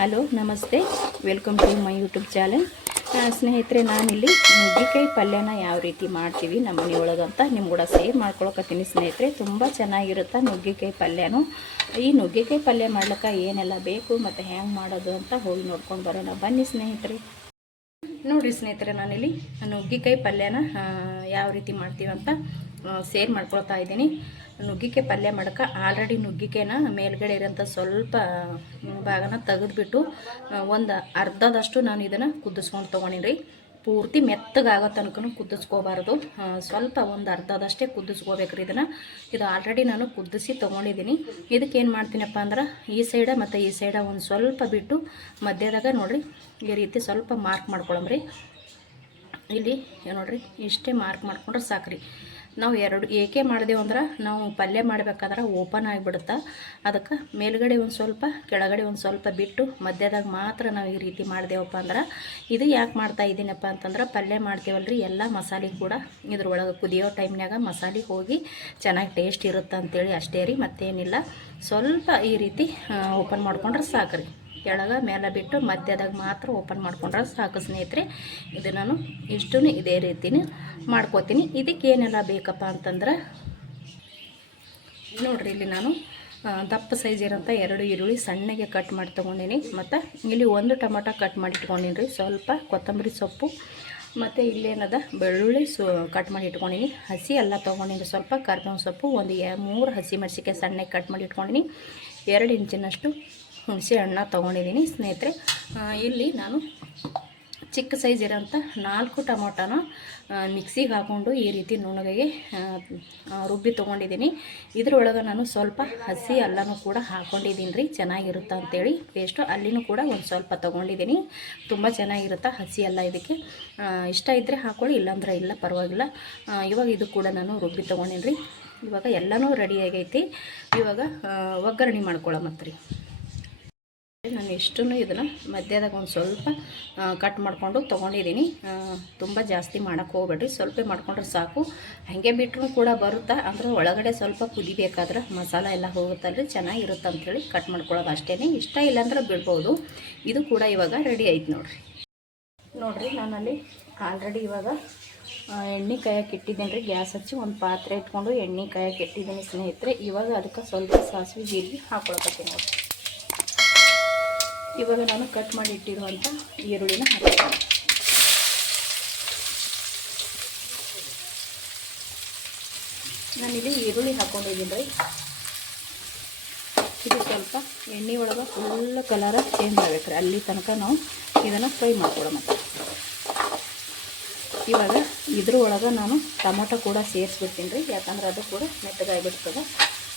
Hello ನಮಸ್ತೆ, welcome to my YouTube channel. ಸ್ನೇಹಿತರೆ, ನಾನಿಲ್ಲಿ ನುಗ್ಗಿಕಾಯಿ ಪಲ್ಯನ ಯಾವ ರೀತಿ ಮಾಡ್ತೀವಿ ನಮ್ಮ ಮನೆಯೊಳಗಂತ ನಿಮ್ಮ ಕೂಡ ಶೇರ್ ಮಾಡ್ಕೊಳಕತ್ತೀನಿ. ಸ್ನೇಹಿತರೆ, ತುಂಬ ಚೆನ್ನಾಗಿರುತ್ತೆ ನುಗ್ಗಿಕಾಯಿ ಪಲ್ಯನೂ. ಈ ನುಗ್ಗಿಕಾಯಿ ಪಲ್ಯ ಮಾಡ್ಲಿಕ್ಕೆ ಏನೆಲ್ಲ ಬೇಕು ಮತ್ತು ಹೆಂಗೆ ಮಾಡೋದು ಅಂತ ಹೋಗಿ ನೋಡ್ಕೊಂಡು ಬರೋಣ ಬನ್ನಿ ಸ್ನೇಹಿತರೆ. ನೋಡಿರಿ ಸ್ನೇಹಿತರೆ, ನಾನಿಲ್ಲಿ ನುಗ್ಗಿಕಾಯಿ ಪಲ್ಯನ ಯಾವ ರೀತಿ ಮಾಡ್ತೀವಿ ಅಂತ ಶೇರ್ ಮಾಡ್ಕೊಳ್ತಾ ಇದ್ದೀನಿ. ನುಗ್ಗಿಕಾಯಿ ಪಲ್ಯ ಮಾಡೋಕ್ಕೆ ಆಲ್ರೆಡಿ ನುಗ್ಗಿಕಾಯಿನ ಮೇಲ್ಗಡೆ ಇರೋಂಥ ಸ್ವಲ್ಪ ಭಾಗನ ತೆಗೆದುಬಿಟ್ಟು ಒಂದು ಅರ್ಧದಷ್ಟು ನಾನು ಇದನ್ನು ಕುದಿಸ್ಕೊಂಡು ತೊಗೊಂಡಿನಿ. ಪೂರ್ತಿ ಮೆತ್ತಗಾಗೋ ತನಕ ಕುದಿಸ್ಕೋಬಾರ್ದು, ಸ್ವಲ್ಪ ಒಂದು ಅರ್ಧದಷ್ಟೇ ಕುದಿಸ್ಕೋಬೇಕ್ರಿ ಇದನ್ನು. ಇದು ಆಲ್ರೆಡಿ ನಾನು ಕುದಿಸಿ ತೊಗೊಂಡಿದ್ದೀನಿ. ಇದಕ್ಕೆ ಏನು ಮಾಡ್ತೀನಪ್ಪ ಅಂದ್ರೆ, ಈ ಸೈಡ ಮತ್ತು ಈ ಸೈಡ ಒಂದು ಸ್ವಲ್ಪ ಬಿಟ್ಟು ಮಧ್ಯದಾಗ ನೋಡಿರಿ ಈ ರೀತಿ ಸ್ವಲ್ಪ ಮಾರ್ಕ್ ಮಾಡ್ಕೊಳಮ್ರಿ. ಇಲ್ಲಿ ನೋಡಿರಿ ಇಷ್ಟೇ ಮಾರ್ಕ್ ಮಾಡ್ಕೊಂಡ್ರೆ ಸಾಕ್ರಿ. ನಾವು ಎರಡು ಏಕೆ ಮಾಡಿದೆವು ಅಂದ್ರೆ, ನಾವು ಪಲ್ಯ ಮಾಡಬೇಕಾದ್ರೆ ಓಪನ್ ಆಗಿಬಿಡುತ್ತೆ. ಅದಕ್ಕೆ ಮೇಲ್ಗಡೆ ಒಂದು ಸ್ವಲ್ಪ ಕೆಳಗಡೆ ಒಂದು ಸ್ವಲ್ಪ ಬಿಟ್ಟು ಮಧ್ಯದಾಗ ಮಾತ್ರ ನಾವು ಈ ರೀತಿ ಮಾಡಿದೆವಪ್ಪ ಅಂದ್ರೆ, ಇದು ಯಾಕೆ ಮಾಡ್ತಾ ಇದ್ದೀನಪ್ಪ ಅಂತಂದ್ರೆ, ಪಲ್ಯ ಮಾಡ್ತೀವಲ್ರಿ ಎಲ್ಲ ಮಸಾಲೆ ಕೂಡ ಇದ್ರೊಳಗೆ ಕುದಿಯೋ ಟೈಮ್ನಾಗ ಮಸಾಲೆ ಹೋಗಿ ಚೆನ್ನಾಗಿ ಟೇಸ್ಟ್ ಇರುತ್ತೆ ಅಂತೇಳಿ ಅಷ್ಟೇ ರೀ, ಮತ್ತೇನಿಲ್ಲ. ಸ್ವಲ್ಪ ಈ ರೀತಿ ಓಪನ್ ಮಾಡ್ಕೊಂಡ್ರೆ ಸಾಕ್ರಿ. ಕೆಳಗೆ ಮೇಲೆ ಬಿಟ್ಟು ಮಧ್ಯದಾಗ ಮಾತ್ರ ಓಪನ್ ಮಾಡ್ಕೊಂಡ್ರೆ ಸಾಕು ಸ್ನೇಹಿತರೆ. ಇದು ನಾನು ಇಷ್ಟೂ ಇದೇ ರೀತಿನೇ ಮಾಡ್ಕೋತೀನಿ. ಇದಕ್ಕೆ ಏನೆಲ್ಲ ಬೇಕಪ್ಪ ಅಂತಂದ್ರೆ ನೋಡಿರಿ, ಇಲ್ಲಿ ನಾನು ದಪ್ಪ ಸೈಜ್ ಇರೋಂಥ 2 ಈರುಳ್ಳಿ ಸಣ್ಣಗೆ ಕಟ್ ಮಾಡಿ ತೊಗೊಂಡಿನಿ. ಮತ್ತು ಇಲ್ಲಿ 1 ಟೊಮೊಟೊ ಕಟ್ ಮಾಡಿ ಇಟ್ಕೊಂಡಿನಿ ರೀ. ಸ್ವಲ್ಪ ಕೊತ್ತಂಬರಿ ಸೊಪ್ಪು ಮತ್ತು ಇಲ್ಲೇನದ ಬೆಳ್ಳುಳ್ಳಿ ಕಟ್ ಮಾಡಿ ಇಟ್ಕೊಂಡಿನಿ. ಹಸಿ ಎಲ್ಲ ತೊಗೊಂಡಿನಿ. ಸ್ವಲ್ಪ ಕರ್ಬೇವಿನ ಸೊಪ್ಪು, 3 ಹಸಿ ಮೆಣಸಿನ್ಕಾಯಿ ಸಣ್ಣಗೆ ಕಟ್ ಮಾಡಿ ಇಟ್ಕೊಂಡಿನಿ. 2 ಇಂಚಿನಷ್ಟು ಹುಣಸೆ ಹಣ್ಣು ತೊಗೊಂಡಿದ್ದೀನಿ ಸ್ನೇಹಿತರೆ. ಇಲ್ಲಿ ನಾನು ಚಿಕ್ಕ ಸೈಜ್ ಇರೋಂಥ 4 ಟೊಮೊಟೊನ ಮಿಕ್ಸಿಗೆ ಹಾಕ್ಕೊಂಡು ಈ ರೀತಿ ನುಣ್ಣಗೆ ರುಬ್ಬಿ ತೊಗೊಂಡಿದ್ದೀನಿ. ಇದ್ರೊಳಗೆ ನಾನು ಸ್ವಲ್ಪ ಹಸಿ ಅಲ್ಲನೂ ಕೂಡ ಹಾಕ್ಕೊಂಡಿದ್ದೀನಿ ರೀ, ಚೆನ್ನಾಗಿರುತ್ತೆ ಅಂಥೇಳಿ ಪೇಸ್ಟು. ಅಲ್ಲಿನೂ ಕೂಡ ಒಂದು ಸ್ವಲ್ಪ ತೊಗೊಂಡಿದ್ದೀನಿ. ತುಂಬ ಚೆನ್ನಾಗಿರುತ್ತೆ ಹಸಿ ಅಲ್ಲ. ಇದಕ್ಕೆ ಇಷ್ಟ ಇದ್ದರೆ ಹಾಕ್ಕೊಳ್ಳಿ, ಇಲ್ಲಾಂದ್ರೆ ಇಲ್ಲ, ಪರವಾಗಿಲ್ಲ. ಇವಾಗ ಇದು ಕೂಡ ನಾನು ರುಬ್ಬಿ ತೊಗೊಂಡಿನಿ ರೀ. ಇವಾಗ ಎಲ್ಲನೂ ರೆಡಿ ಆಗೈತಿ. ಇವಾಗ ಒಗ್ಗರಣೆ ಮಾಡ್ಕೊಳ್ಳೋಮತ್ರಿ. ನಾನು ಇಷ್ಟೂ ಇದನ್ನು ಮಧ್ಯದಾಗ ಒಂದು ಸ್ವಲ್ಪ ಕಟ್ ಮಾಡಿಕೊಂಡು ತೊಗೊಂಡಿದ್ದೀನಿ. ತುಂಬ ಜಾಸ್ತಿ ಮಾಡೋಕ್ಕೆ ಹೋಗ್ಬೇಡ್ರಿ, ಸ್ವಲ್ಪ ಮಾಡ್ಕೊಂಡ್ರೆ ಸಾಕು. ಹಾಗೆ ಬಿಟ್ಟರು ಕೂಡ ಬರುತ್ತೆ, ಅಂದ್ರೆ ಒಳಗಡೆ ಸ್ವಲ್ಪ ಕುದಿಬೇಕಾದ್ರೆ ಮಸಾಲ ಎಲ್ಲ ಹೋಗುತ್ತಲ್ರಿ, ಚೆನ್ನಾಗಿರುತ್ತೆ ಅಂಥೇಳಿ ಕಟ್ ಮಾಡ್ಕೊಳ್ಳೋದು ಅಷ್ಟೇ. ಇಷ್ಟ ಇಲ್ಲಾಂದ್ರೆ ಬಿಡ್ಬೋದು. ಇದು ಕೂಡ ಇವಾಗ ರೆಡಿ ಆಯ್ತು ನೋಡಿರಿ. ನಾನಲ್ಲಿ ಆಲ್ರೆಡಿ ಇವಾಗ ಎಣ್ಣೆ ಕಾಯಕ್ಕೆ ಇಟ್ಟಿದ್ದೀನಿ ರೀ. ಗ್ಯಾಸ್ ಹಚ್ಚಿ ಒಂದು ಪಾತ್ರೆ ಇಟ್ಕೊಂಡು ಎಣ್ಣೆ ಕಾಯಕ್ಕೆ ಇಟ್ಟಿದ್ದೀನಿ ಸ್ನೇಹಿತರೆ. ಇವಾಗ ಅದಕ್ಕೆ ಸ್ವಲ್ಪ ಸಾಸಿವೆ ಜೀರಿಗೆ ಹಾಕ್ಕೊಳಕತ್ತೀನಿ ನೋಡಿ. ಇವಾಗ ನಾನು ಕಟ್ ಮಾಡಿ ಇಟ್ಟಿರುವಂಥ ಈರುಳ್ಳಿನ ಹಾಕ್ತೀನಿ. ನಾನಿಲ್ಲಿ ಈರುಳ್ಳಿ ಹಾಕ್ಕೊಂಡಿದ್ದೀನಿ ರೀ. ಇದು ಸ್ವಲ್ಪ ಎಣ್ಣೆ ಒಳಗೆ ಫುಲ್ ಕಲರ ಚೇಂಜ್ ಆಗಬೇಕು ರೀ, ಅಲ್ಲಿ ತನಕ ನಾವು ಇದನ್ನು ಫ್ರೈ ಮಾಡ್ಕೊಳ್ಳೋಣ. ಇವಾಗ ಇದ್ರ ಒಳಗೆ ನಾನು ಟೊಮೊಟೊ ಕೂಡ ಸೇರಿಸ್ಬಿಡ್ತೀನಿ ರೀ, ಯಾಕಂದ್ರೆ ಅದು ಕೂಡ ಮೆತ್ತಗಾಗಿಬಿಡ್ತದೆ.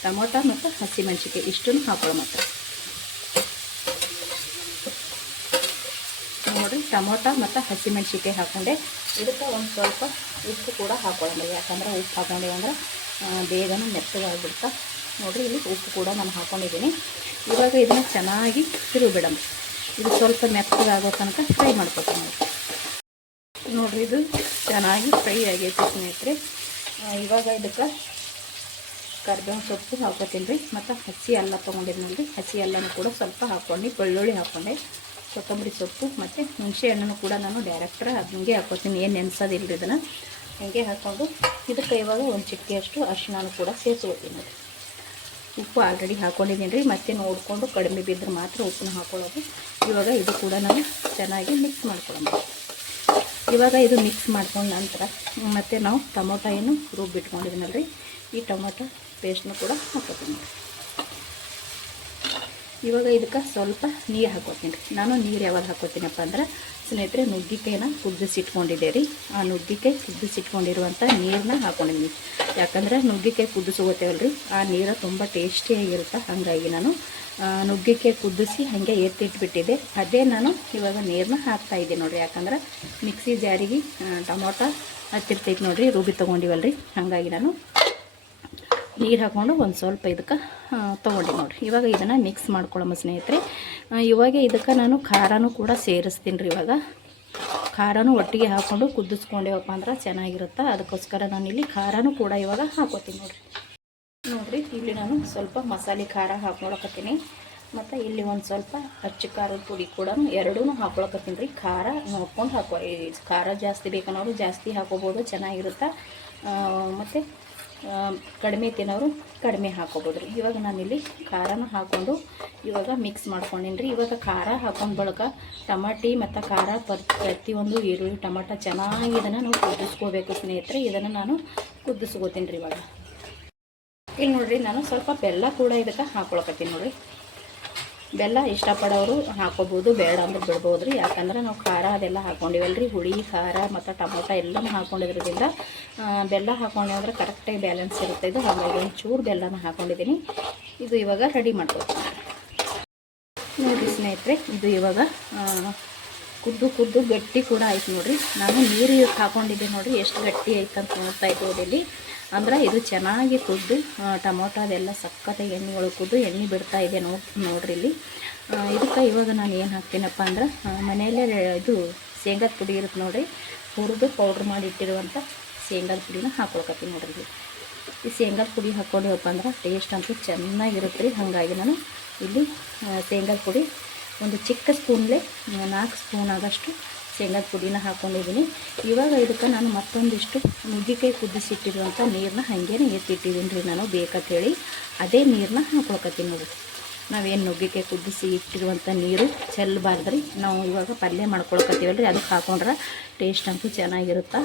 ಟೊಮೊಟೊ ಮತ್ತು ಹಸಿಮೆಣ್ಸಿಕಾಯಿ ಇಷ್ಟನ್ನು ಹಾಕೊಳ್ಳೋ. ನೋಡಿರಿ, ಟೊಮೊಟೊ ಮತ್ತು ಹಸಿಮೆಣ್ಸಿಕಾಯಿ ಹಾಕ್ಕೊಂಡೆ. ಇದಕ್ಕೆ ಒಂದು ಸ್ವಲ್ಪ ಉಪ್ಪು ಕೂಡ ಹಾಕ್ಕೊಳ್ಳೋಣ, ಯಾಕಂದ್ರೆ ಉಪ್ಪು ಹಾಕ್ಕೊಂಡಿವಿ ಅಂದ್ರೆ ಬೇಗನೆ ಮೆತ್ತಗಾಗಿಬಿಡ್ತಾ. ನೋಡಿರಿ, ಇಲ್ಲಿ ಉಪ್ಪು ಕೂಡ ನಾನು ಹಾಕ್ಕೊಂಡಿದ್ದೀನಿ. ಇವಾಗ ಇದನ್ನು ಚೆನ್ನಾಗಿ ತಿರುಗಿಬಿಡೋಣ. ಇದು ಸ್ವಲ್ಪ ಮೆತ್ತಗಾಗೋ ತನಕ ಫ್ರೈ ಮಾಡ್ಕೊತೀನಿ ನೋಡಿರಿ. ಇದು ಚೆನ್ನಾಗಿ ಫ್ರೈ ಆಗೈತೆ ಸ್ನೇಹಿತರೆ. ಇವಾಗ ಇದಕ್ಕೆ ಕರ್ಬೇವಿನ ಸೊಪ್ಪು ಹಾಕ್ಕೊತೀನಿ ರೀ, ಮತ್ತು ಹಸಿ ಅಲ್ಲ ತೊಗೊಂಡಿದ್ದೀನಿ ರೀ. ಹಸಿ ಅಲ್ಲನೂ ಕೂಡ ಸ್ವಲ್ಪ ಹಾಕ್ಕೊಂಡು, ಬೆಳ್ಳುಳ್ಳಿ ಹಾಕ್ಕೊಂಡೆ, ಕೊತ್ತಂಬರಿ ಸೊಪ್ಪು ಮತ್ತು ಹುಣಸೆ ಹಣ್ಣನ್ನು ಕೂಡ ನಾನು ಡೈರೆಕ್ಟ್ರ ಹಂಗೆ ಹಾಕ್ಕೊತೀನಿ, ಏನು ನೆನೆಸೋದಿಲ್ಲ. ಇದನ್ನು ಹಂಗೆ ಹಾಕ್ಕೊಂಡು ಇದಕ್ಕೆ ಇವಾಗ ಒಂದು ಚಿಟಿಕೆಯಷ್ಟು ಅರಿಶಿನ ಕೂಡ ಸೇರಿಸ್ಕೊತೀನಿ ನೋಡಿ. ಉಪ್ಪು ಆಲ್ರೆಡಿ ಹಾಕ್ಕೊಂಡಿದ್ದೀನಿ ರೀ, ಮತ್ತೆ ನೋಡಿಕೊಂಡು ಕಡಿಮೆ ಬಿದ್ದರೆ ಮಾತ್ರ ಉಪ್ಪನ್ನ ಹಾಕ್ಕೊಳ್ಳೋದು. ಇವಾಗ ಇದು ಕೂಡ ನಾನು ಚೆನ್ನಾಗಿ ಮಿಕ್ಸ್ ಮಾಡ್ಕೊಳ್ಳೋಣ. ಇವಾಗ ಇದು ಮಿಕ್ಸ್ ಮಾಡ್ಕೊಂಡ ನಂತರ ಮತ್ತು ನಾವು ಟೊಮೊಟೊ ಏನು ರುಬ್ಬಿಟ್ಕೊಂಡಿದ್ದೀನಲ್ಲ ರೀ, ಈ ಟೊಮೊಟೊ ಪೇಸ್ಟ್ನ ಕೂಡ ಹಾಕ್ಕೊತೀನಿ. ಇವಾಗ ಇದಕ್ಕೆ ಸ್ವಲ್ಪ ನೀರು ಹಾಕ್ಕೊತೀನಿ ರೀ. ನಾನು ನೀರು ಯಾವಾಗ ಹಾಕ್ಕೊತೀನಪ್ಪ ಅಂದ್ರೆ ಸ್ನೇಹಿತರೆ, ನುಗ್ಗಿಕಾಯಿನ ಕುದಿಸಿಟ್ಕೊಂಡಿದ್ದೆ ರೀ. ಆ ನುಗ್ಗಿಕಾಯಿ ಕುದಿಸಿಟ್ಕೊಂಡಿರುವಂಥ ನೀರನ್ನ ಹಾಕ್ಕೊಂಡಿದ್ದೀನಿ. ಯಾಕಂದರೆ ನುಗ್ಗಿಕಾಯಿ ಕುದಿಸ್ಕೋತೇವಲ್ರಿ, ಆ ನೀರು ತುಂಬ ಟೇಸ್ಟಿಯಾಗಿರುತ್ತೆ. ಹಾಗಾಗಿ ನಾನು ನುಗ್ಗಿಕಾಯಿ ಕುದಿಸಿ ಹಾಗೆ ಎತ್ತಿಟ್ಬಿಟ್ಟಿದ್ದೆ, ಅದೇ ನಾನು ಇವಾಗ ನೀರನ್ನ ಹಾಕ್ತಾಯಿದ್ದೆ ನೋಡಿರಿ. ಯಾಕಂದ್ರೆ ಮಿಕ್ಸಿ ಜಾರಿಗೆ ಟೊಮೊಟೊ ಹತ್ತಿರ್ತೈತೆ ನೋಡಿರಿ, ರುಬ್ಬಿ ತೊಗೊಂಡಿವಲ್ರಿ, ಹಾಗಾಗಿ ನಾನು ನೀರು ಹಾಕ್ಕೊಂಡು ಒಂದು ಸ್ವಲ್ಪ ಇದಕ್ಕೆ ತೊಗೊಂಡು ನೋಡಿರಿ. ಇವಾಗ ಇದನ್ನು ಮಿಕ್ಸ್ ಮಾಡ್ಕೊಳ್ಳೋಣ ಸ್ನೇಹಿತರೆ. ಇವಾಗ ಇದಕ್ಕೆ ನಾನು ಖಾರನೂ ಕೂಡ ಸೇರಿಸ್ತೀನಿ ರೀ. ಇವಾಗ ಖಾರನೂ ಒಟ್ಟಿಗೆ ಹಾಕ್ಕೊಂಡು ಕುದಿಸ್ಕೊಂಡೇವಪ್ಪ ಅಂದ್ರೆ ಚೆನ್ನಾಗಿರುತ್ತೆ. ಅದಕ್ಕೋಸ್ಕರ ನಾನಿಲ್ಲಿ ಖಾರನೂ ಕೂಡ ಇವಾಗ ಹಾಕ್ಕೋತೀನಿ ನೋಡಿರಿ. ಇಲ್ಲಿ ನಾನು ಸ್ವಲ್ಪ ಮಸಾಲೆ ಖಾರ ಹಾಕ್ಕೊಳಕತ್ತೀನಿ. ಮತ್ತು ಇಲ್ಲಿ ಒಂದು ಸ್ವಲ್ಪ ಅಚ್ಚ ಖಾರದ ಪುಡಿ ಕೂಡ ಎರಡೂ ಹಾಕ್ಕೊಳಕತ್ತೀನಿ ರೀ. ಖಾರ ನೋಡ್ಕೊಂಡು ಹಾಕೋ, ಖಾರ ಜಾಸ್ತಿ ಬೇಕನ್ನೋರು ಜಾಸ್ತಿ ಹಾಕೋಬೋದು, ಚೆನ್ನಾಗಿರುತ್ತೆ. ಮತ್ತು ಕಡಿಮೆ ತಿನ್ನೋರು ಕಡಿಮೆ ಹಾಕೋಬೋದು ರೀ. ಇವಾಗ ನಾನಿಲ್ಲಿ ಖಾರನ ಹಾಕ್ಕೊಂಡು ಇವಾಗ ಮಿಕ್ಸ್ ಮಾಡ್ಕೊಂಡಿನಿ ರೀ. ಇವಾಗ ಖಾರ ಹಾಕೊಂಡು ಬಳಿಕ ಟಮಾಟಿ ಮತ್ತು ಖಾರ ಪ್ರತಿಯೊಂದು ಈರುಳ್ಳಿ ಟಮಾಟ ಚೆನ್ನಾಗಿ ಇದನ್ನು ನಾವು ಕುದಿಸ್ಕೋಬೇಕು ಸ್ನೇಹಿತರೆ. ಇದನ್ನು ನಾನು ಕುದಿಸ್ಕೋತೀನಿ ರೀ. ಇವಾಗ ಇಲ್ಲಿ ನೋಡಿರಿ, ನಾನು ಸ್ವಲ್ಪ ಬೆಲ್ಲ ಕೂಡ ಇದಕ್ಕೆ ಹಾಕ್ಕೊಳಕತ್ತೀನಿ ನೋಡಿರಿ. ಬೆಲ್ಲ ಇಷ್ಟಪಡೋರು ಹಾಕೋಬೋದು, ಬೇಡ ಅಂದ್ರೆ ಬಿಡ್ಬೋದು ರೀ. ಯಾಕಂದ್ರೆ ನಾವು ಖಾರ ಅದೆಲ್ಲ ಹಾಕ್ಕೊಂಡಿವಲ್ಲ ರೀ, ಹುಳಿ ಖಾರ ಮತ್ತು ಟೊಮೊಟೊ ಎಲ್ಲನೂ ಹಾಕ್ಕೊಂಡಿದ್ರಿಂದ ಬೆಲ್ಲ ಹಾಕ್ಕೊಂಡೆ ಅಂದ್ರೆ ಕರೆಕ್ಟಾಗಿ ಬ್ಯಾಲೆನ್ಸ್ ಇರುತ್ತೆ ಇದು. ಹಾಗಾಗಿ ಒಂದು ಚೂರು ಬೆಲ್ಲನ ಹಾಕ್ಕೊಂಡಿದ್ದೀನಿ. ಇದು ಇವಾಗ ರೆಡಿ ಮಾಡ್ಕೊಳ್ತೀನಿ ನೋಡಿರಿ ಸ್ನೇಹಿತರೆ. ಇದು ಇವಾಗ ಕುದ್ದು ಗಟ್ಟಿ ಕೂಡ ಆಯ್ತು ನೋಡಿರಿ. ನಾನು ನೀರು ಹಾಕ್ಕೊಂಡಿದ್ದೆ ನೋಡಿರಿ, ಎಷ್ಟು ಗಟ್ಟಿ ಆಯ್ತು ಅಂತ ನೋಡ್ತಾ ಇದ್ದೀವಿ ಇಲ್ಲಿ. ಅಂದ್ರೆ ಇದು ಚೆನ್ನಾಗಿ ಕುದ್ದು ಟೊಮೊಟೊ ಅದೆಲ್ಲ ಸಕ್ಕತ್ತಾಗಿ ಎಣ್ಣೆ ಒಳಗೆ ಕುದ್ದು ಎಣ್ಣೆ ಬಿಡ್ತಾ ಇದೆ ನೋಡ್ರಿ ಇಲ್ಲಿ. ಇದಕ್ಕೆ ಇವಾಗ ನಾನು ಏನು ಹಾಕ್ತೀನಪ್ಪ ಅಂದ್ರೆ ಮನೆಯಲ್ಲೇ ಇದು ಶೇಂಗಾದ ಪುಡಿ ಇರುತ್ತೆ ನೋಡಿರಿ, ಹುರಿದು ಪೌಡ್ರ್ ಮಾಡಿ ಇಟ್ಟಿರುವಂಥ ಶೇಂಗಾದ ಪುಡಿನ ಹಾಕ್ಕೊಳ್ಕತ್ತೀನಿ ನೋಡ್ರಿ. ಈ ಶೇಂಗಾದ ಪುಡಿ ಹಾಕ್ಕೊಂಡಿವಪ್ಪ ಅಂದ್ರೆ ಟೇಸ್ಟ್ ಅಂತೂ ಚೆನ್ನಾಗಿರುತ್ತೆ ರೀ. ಹಾಗಾಗಿ ನಾನು ಇಲ್ಲಿ ಶೇಂಗಾದ ಪುಡಿ ಒಂದು ಚಿಕ್ಕ ಸ್ಪೂನ್ಲೆ 4 ಸ್ಪೂನ್ ಆಗೋಷ್ಟು ಶೇಂಗಾದ ಪುಡಿನ ಹಾಕ್ಕೊಂಡಿದ್ದೀನಿ. ಇವಾಗ ಇದಕ್ಕೆ ನಾನು ಮತ್ತೊಂದಿಷ್ಟು ನುಗ್ಗಿಕಾಯಿ ಕುದಿಸಿಟ್ಟಿರುವಂಥ ನೀರನ್ನ ಹಾಗೇನೆ ಎತ್ತಿಟ್ಟಿದ್ದೀನಿ ರೀ ನಾನು ಬೇಕಂತೇಳಿ. ಅದೇ ನೀರನ್ನ ಹಾಕ್ಕೊಳ್ಕತ್ತೀನಿ ನೋಡಿ. ನಾವೇನು ನುಗ್ಗಿಕಾಯಿ ಕುದಿಸಿ ಇಟ್ಟಿರುವಂಥ ನೀರು ಚೆಲ್ಲಬಾರ್ದು ರೀ. ನಾವು ಇವಾಗ ಪಲ್ಯ ಮಾಡ್ಕೊಳ್ಕತ್ತೀವಲ್ಲ ರೀ, ಅದಕ್ಕೆ ಹಾಕೊಂಡ್ರೆ ಟೇಸ್ಟ್ ಅಂತೂ ಚೆನ್ನಾಗಿರುತ್ತೆ.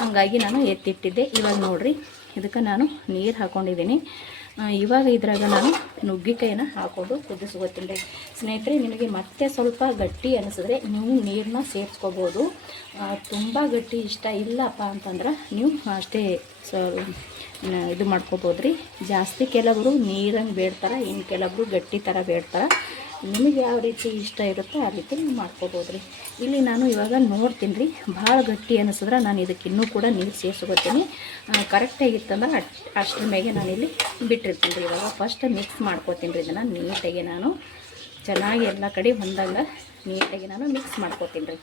ಹಾಗಾಗಿ ನಾನು ಎತ್ತಿಟ್ಟಿದ್ದೆ. ಇವಾಗ ನೋಡಿರಿ, ಇದಕ್ಕೆ ನಾನು ನೀರು ಹಾಕ್ಕೊಂಡಿದ್ದೀನಿ. ಇವಾಗ ಇದ್ರಾಗ ನಾನು ನುಗ್ಗಿಕಾಯಿನ ಹಾಕೊಂಡು ಕುದಿಸ್ಕೊತೀನಿ ರೀ ಸ್ನೇಹಿತರೆ. ನಿಮಗೆ ಮತ್ತೆ ಸ್ವಲ್ಪ ಗಟ್ಟಿ ಅನಿಸಿದ್ರೆ ನೀವು ನೀರನ್ನ ಸೇರಿಸ್ಕೋಬೋದು. ತುಂಬ ಗಟ್ಟಿ ಇಷ್ಟ ಇಲ್ಲಪ್ಪ ಅಂತಂದ್ರೆ ನೀವು ಅಷ್ಟೇ ಇದು ಮಾಡ್ಕೋಬೋದು ರೀ. ಜಾಸ್ತಿ ಕೆಲವರು ನೀರಂಗೆ ಬೇಡ್ತಾರೆ, ಇನ್ನು ಕೆಲವರು ಗಟ್ಟಿ ಥರ ಬೇಡ್ತಾರೆ. ನಿಮಗೆ ಯಾವ ರೀತಿ ಇಷ್ಟ ಇರುತ್ತೋ ಆ ರೀತಿ ನೀವು ಮಾಡ್ಕೋಬೋದು ರೀ. ಇಲ್ಲಿ ನಾನು ಇವಾಗ ನೋಡ್ತೀನಿ ರೀ, ಭಾಳ ಗಟ್ಟಿ ಅನಿಸಿದ್ರೆ ನಾನು ಇದಕ್ಕೆ ಇನ್ನೂ ಕೂಡ ನೀರು ಸೇರಿಸ್ಕೊತೀನಿ. ಕರೆಕ್ಟಾಗಿತ್ತಂದ್ರೆ ಅಷ್ಟರ ಮೇಲೆ ನಾನಿಲ್ಲಿ ಬಿಟ್ಟಿರ್ತೀನಿ ರೀ. ಇವಾಗ ಫಸ್ಟ್ ಮಿಕ್ಸ್ ಮಾಡ್ಕೋತೀನಿ ರೀ. ಇದನ್ನು ನೀಟಾಗಿ ನಾನು ಚೆನ್ನಾಗಿ ಎಲ್ಲ ಕಡೆ ಹೊಂದಂಗೆ ನೀಟಾಗಿ ನಾನು ಮಿಕ್ಸ್ ಮಾಡ್ಕೋತೀನಿ ರೀ.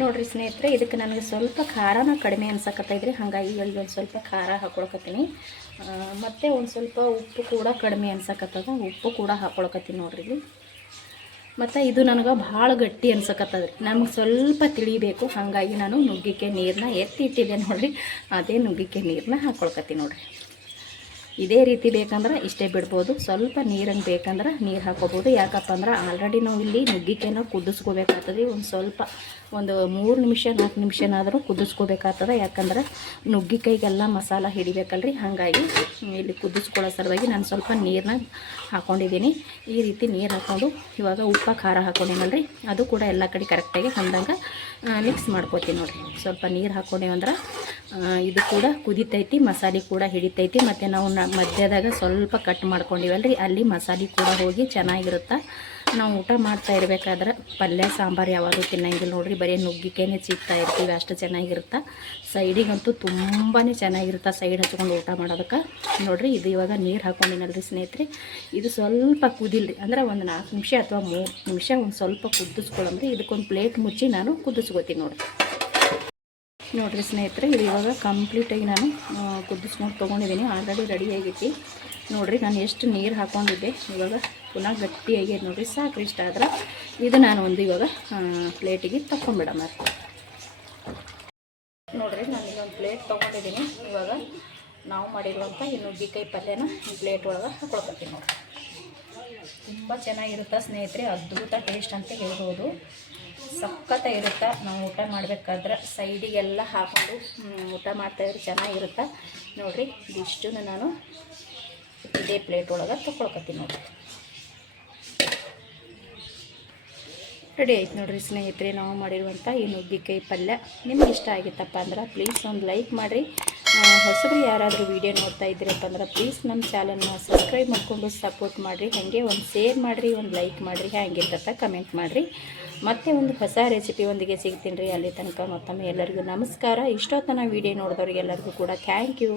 ನೋಡಿರಿ ಸ್ನೇಹಿತರೆ, ಇದಕ್ಕೆ ನನಗೆ ಸ್ವಲ್ಪ ಖಾರನ ಕಡಿಮೆ ಅನ್ಸಕತ್ತೈದ್ರಿ. ಹಾಗಾಗಿ ಇಲ್ಲಿ ಒಂದು ಸ್ವಲ್ಪ ಖಾರ ಹಾಕ್ಕೊಳಕತ್ತೀನಿ. ಮತ್ತು ಒಂದು ಸ್ವಲ್ಪ ಉಪ್ಪು ಕೂಡ ಕಡಿಮೆ ಅನ್ಸಕತ್ತದ, ಉಪ್ಪು ಕೂಡ ಹಾಕ್ಕೊಳಕತ್ತೀನಿ ನೋಡ್ರಿ ಇಲ್ಲಿ. ಮತ್ತು ಇದು ನನಗೆ ಭಾಳ ಗಟ್ಟಿ ಅನ್ಸಕತ್ತದ್ರಿ, ನಮ್ಗೆ ಸ್ವಲ್ಪ ತಿಳಿಬೇಕು. ಹಾಗಾಗಿ ನಾನು ನುಗ್ಗಿಕಾಯಿ ನೀರನ್ನ ಎತ್ತಿ ಇಟ್ಟಿದ್ದೆ ನೋಡಿರಿ, ಅದೇ ನುಗ್ಗಿಕಾಯಿ ನೀರನ್ನ ಹಾಕ್ಕೊಳಕತ್ತೀನಿ ನೋಡಿರಿ. ಇದೇ ರೀತಿ ಬೇಕಂದ್ರೆ ಇಷ್ಟೇ ಬಿಡ್ಬೋದು, ಸ್ವಲ್ಪ ನೀರಂಗೆ ಬೇಕಂದ್ರೆ ನೀರು ಹಾಕ್ಕೋಬೋದು. ಯಾಕಪ್ಪ ಅಂದ್ರೆ ಆಲ್ರೆಡಿ ನಾವು ಇಲ್ಲಿ ನುಗ್ಗಿಕಾಯಿನ ಕುದಿಸ್ಕೋಬೇಕಾಗ್ತದೆ. ಒಂದು 3 ನಿಮಿಷ 4 ನಿಮಿಷನಾದರೂ ಕುದಿಸ್ಕೋಬೇಕಾಗ್ತದೆ. ಯಾಕಂದ್ರೆ ನುಗ್ಗಿಕಾಯಿಗೆಲ್ಲ ಮಸಾಲ ಹಿಡಿಬೇಕಲ್ರಿ. ಹಾಗಾಗಿ ಇಲ್ಲಿ ಕುದಿಸ್ಕೊಳ್ಳೋ ಸಲುವಾಗಿ ನಾನು ಸ್ವಲ್ಪ ನೀರನ್ನ ಹಾಕ್ಕೊಂಡಿದ್ದೀನಿ. ಈ ರೀತಿ ನೀರು ಹಾಕ್ಕೊಂಡು ಇವಾಗ ಉಪ್ಪು ಖಾರ ಹಾಕ್ಕೊಂಡಿನಲ್ರಿ, ಅದು ಕೂಡ ಎಲ್ಲ ಕಡೆ ಕರೆಕ್ಟಾಗಿ ಹೊಂದಂಗೆ ಮಿಕ್ಸ್ ಮಾಡ್ಕೋತೀನಿ ನೋಡಿರಿ. ಸ್ವಲ್ಪ ನೀರು ಹಾಕ್ಕೊಂಡೇವಂದ್ರೆ ಇದು ಕೂಡ ಕುದಿತೈತಿ, ಮಸಾಲೆ ಕೂಡ ಹಿಡಿತೈತಿ. ಮತ್ತು ನಾವು ಮಧ್ಯದಾಗ ಸ್ವಲ್ಪ ಕಟ್ ಮಾಡ್ಕೊಂಡಿವಲ್ರಿ, ಅಲ್ಲಿ ಮಸಾಲೆ ಕೂಡ ಹೋಗಿ ಚೆನ್ನಾಗಿರುತ್ತೆ. ನಾವು ಊಟ ಮಾಡ್ತಾ ಇರಬೇಕಾದ್ರೆ ಪಲ್ಯ ಸಾಂಬಾರು ಯಾವಾಗೂ ತಿನ್ನಂಗಿಲ್ಲ ನೋಡ್ರಿ, ಬರೀ ನುಗ್ಗಿಕಾಯಿನೇ ಚಿಕ್ತಾ ಇರ್ತೀವಿ, ಅಷ್ಟು ಚೆನ್ನಾಗಿರುತ್ತೆ. ಸೈಡಿಗಂತೂ ತುಂಬಾ ಚೆನ್ನಾಗಿರುತ್ತೆ ಸೈಡ್ ಹಚ್ಕೊಂಡು ಊಟ ಮಾಡೋದಕ್ಕೆ ನೋಡಿರಿ. ಇದು ಇವಾಗ ನೀರು ಹಾಕ್ಕೊಂಡಿನಲ್ರಿ ಸ್ನೇಹಿತರೆ, ಇದು ಸ್ವಲ್ಪ ಕುದಿಲ್ರಿ ಅಂದ್ರೆ ಒಂದು 4 ನಿಮಿಷ ಅಥವಾ 3 ನಿಮಿಷ ಒಂದು ಸ್ವಲ್ಪ ಕುದಿಸ್ಕೊಳ್ಳಂಬ್ರಿ. ಇದಕ್ಕೊಂದು ಪ್ಲೇಟ್ ಮುಚ್ಚಿ ನಾನು ಕುದಿಸ್ಕೋತೀನಿ ನೋಡಿರಿ ಸ್ನೇಹಿತರೆ. ಇದು ಇವಾಗ ಕಂಪ್ಲೀಟಾಗಿ ನಾನು ಕುದಿಸ್ಕೊಂಡು ತೊಗೊಂಡಿದ್ದೀನಿ, ಆಲ್ರೆಡಿ ರೆಡಿ ಆಗೈತಿ ನೋಡಿರಿ. ನಾನು ಎಷ್ಟು ನೀರು ಹಾಕ್ಕೊಂಡಿದ್ದೆ, ಇವಾಗ ಪುನಃ ಗಟ್ಟಿಯಾಗಿ ನೋಡಿರಿ. ಸಾಕ್ರಿ, ಇಷ್ಟ ಆದ್ರೆ ಇದು ನಾನು ಒಂದು ಇವಾಗ ಪ್ಲೇಟಿಗೆ ತಗೊಂಡ್ಬಿಡೋಣ ನೋಡಿರಿ. ನಾನು ಇಲ್ಲೊಂದು ಪ್ಲೇಟ್ ತೊಗೊಂಡಿದ್ದೀನಿ. ಇವಾಗ ನಾವು ಮಾಡಿರುವಂಥ ಈ ನುಗ್ಗಿಕಾಯಿ ಪಲ್ಯನ ಈ ಪ್ಲೇಟ್ ಒಳಗೆ ಹಾಕ್ಕೊಳ್ತೀನಿ ನೋಡಿರಿ. ತುಂಬ ಚೆನ್ನಾಗಿರುತ್ತೆ ಸ್ನೇಹಿತರೆ, ಅದ್ಭುತ ಟೇಸ್ಟ್ ಅಂತ ಹೇಳ್ಬೋದು. ಸಖತ್ತಾಗಿರುತ್ತೆ. ನಾವು ಊಟ ಮಾಡಬೇಕಾದ್ರೆ ಸೈಡಿಗೆಲ್ಲ ಹಾಕ್ಕೊಂಡು ಊಟ ಮಾಡ್ತಾಯಿದ್ರೆ ಚೆನ್ನಾಗಿರುತ್ತೆ ನೋಡಿರಿ. ಇದಿಷ್ಟು ನಾನು ಇದೇ ಪ್ಲೇಟ್ ಒಳಗೆ ತೊಗೊಳ್ಕತ್ತೀನಿ ನೋಡಿರಿ. ರೆಡಿ ಆಯ್ತು ನೋಡಿರಿ ಸ್ನೇಹಿತರೆ, ನಾವು ಮಾಡಿರುವಂಥ ಈ ನುಗ್ಗಿಕಾಯಿ ಪಲ್ಯ. ನಿಮ್ಗೆ ಇಷ್ಟ ಆಗಿತ್ತಪ್ಪ ಅಂದ್ರೆ ಪ್ಲೀಸ್ ಒಂದು ಲೈಕ್ ಮಾಡಿರಿ. ಹೊಸಬರು ಯಾರಾದರೂ ವೀಡಿಯೋ ನೋಡ್ತಾ ಇದ್ದೀರಪ್ಪ ಅಂದ್ರೆ ಪ್ಲೀಸ್ ನಮ್ಮ ಚಾನಲ್ನ ಸಬ್ಸ್ಕ್ರೈಬ್ ಮಾಡಿಕೊಂಡು ಸಪೋರ್ಟ್ ಮಾಡಿರಿ. ಹಾಗೆ ಒಂದು ಶೇರ್ ಮಾಡಿರಿ, ಒಂದು ಲೈಕ್ ಮಾಡಿರಿ, ಹಾಗಿರ್ತಕ್ಕ ಕಮೆಂಟ್ ಮಾಡಿರಿ. ಮತ್ತೆ ಒಂದು ಹೊಸ ರೆಸಿಪಿ ಒಂದಿಗೆ ಸಿಗ್ತೀನಿ ರೀ. ಅಲ್ಲಿ ತನಕ ಮತ್ತೊಮ್ಮೆ ಎಲ್ಲರಿಗೂ ನಮಸ್ಕಾರ. ಇಷ್ಟೊತ್ತನ ವೀಡಿಯೋ ನೋಡಿದವ್ರಿಗೆ ಎಲ್ಲರಿಗೂ ಕೂಡ ಥ್ಯಾಂಕ್ ಯು.